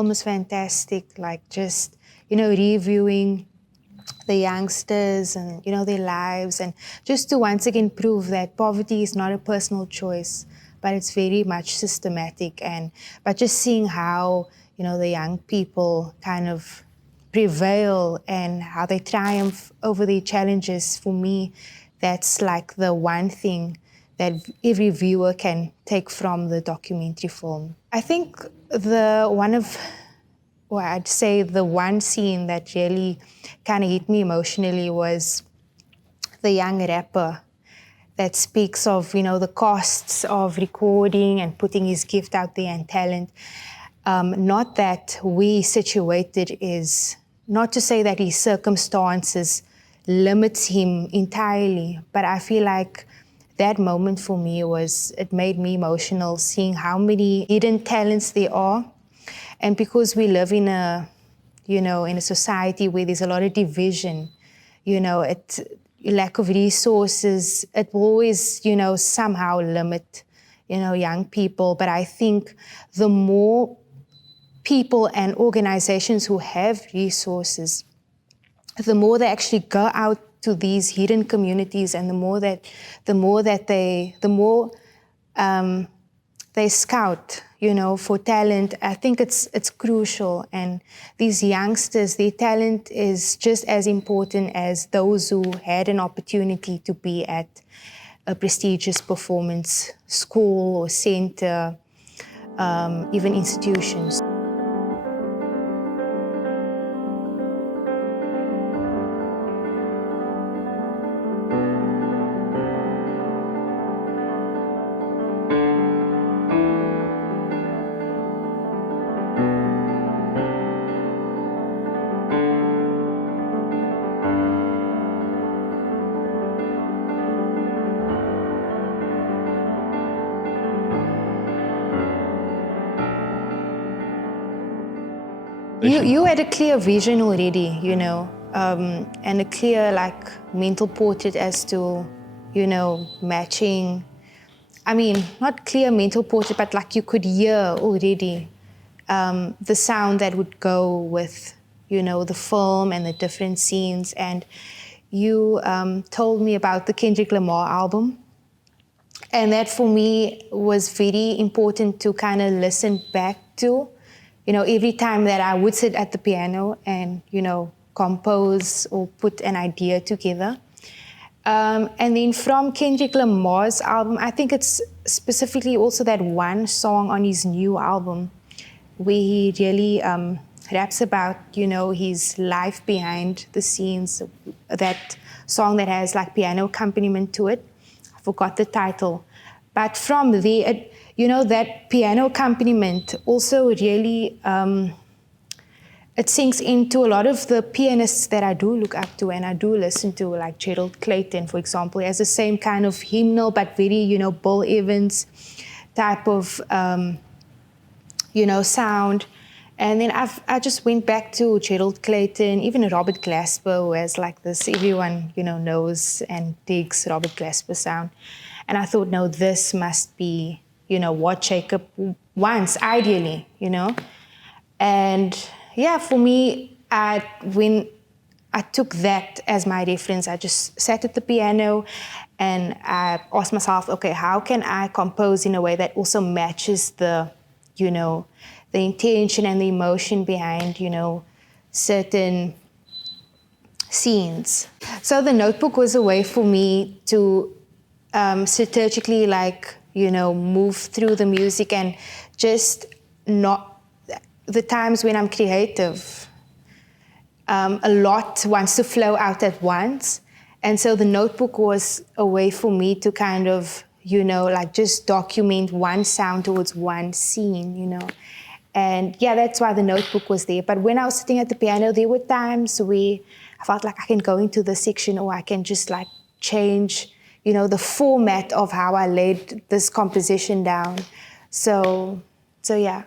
film is fantastic, like just, reviewing the youngsters and, their lives, and just to once again prove that poverty is not a personal choice, but it's very much systematic. But just seeing how, the young people kind of prevail and how they triumph over their challenges, for me, that's like the one thing that every viewer can take from the documentary film. I think the one scene that really kind of hit me emotionally was the young rapper that speaks of, the costs of recording and putting his gift out there and talent. Not that we situated is, not to say that his circumstances limits him entirely, but I feel like that moment for me it made me emotional, seeing how many hidden talents there are. And because we live in a society where there's a lot of division, lack of resources, it will always, somehow limit, young people. But I think the more people and organizations who have resources, the more they actually go out to these hidden communities, and the more they scout, for talent. I think it's crucial. And these youngsters, their talent is just as important as those who had an opportunity to be at a prestigious performance school or center, even institutions. You had a clear vision already, and a clear mental portrait as to, matching. I mean, not clear mental portrait, but you could hear already the sound that would go with, the film and the different scenes. And you told me about the Kendrick Lamar album. And that for me was very important to kind of listen back to. Every time that I would sit at the piano and, compose or put an idea together. And then from Kendrick Lamar's album, I think it's specifically also that one song on his new album where he really raps about, his life behind the scenes. That song that has piano accompaniment to it. I forgot the title. But from there, that piano accompaniment also really, it sinks into a lot of the pianists that I do look up to and I do listen to, like Gerald Cloete, for example. He has the same kind of hymnal, but very, Bill Evans type of, sound. And then I just went back to Gerald Cloete, even Robert Glasper, who has this, everyone, knows and digs Robert Glasper sound. And I thought, no, this must be, what Jacob wants, ideally, And yeah, for me, when I took that as my reference, I just sat at the piano and I asked myself, okay, how can I compose in a way that also matches the, the intention and the emotion behind, certain scenes. So the notebook was a way for me to strategically move through the music and just not the times when I'm creative. A lot wants to flow out at once. And so the notebook was a way for me to kind of, just document one sound towards one scene, And yeah, that's why the notebook was there. But when I was sitting at the piano, there were times where I felt like I can go into this section or I can just change, the format of how I laid this composition down. So yeah.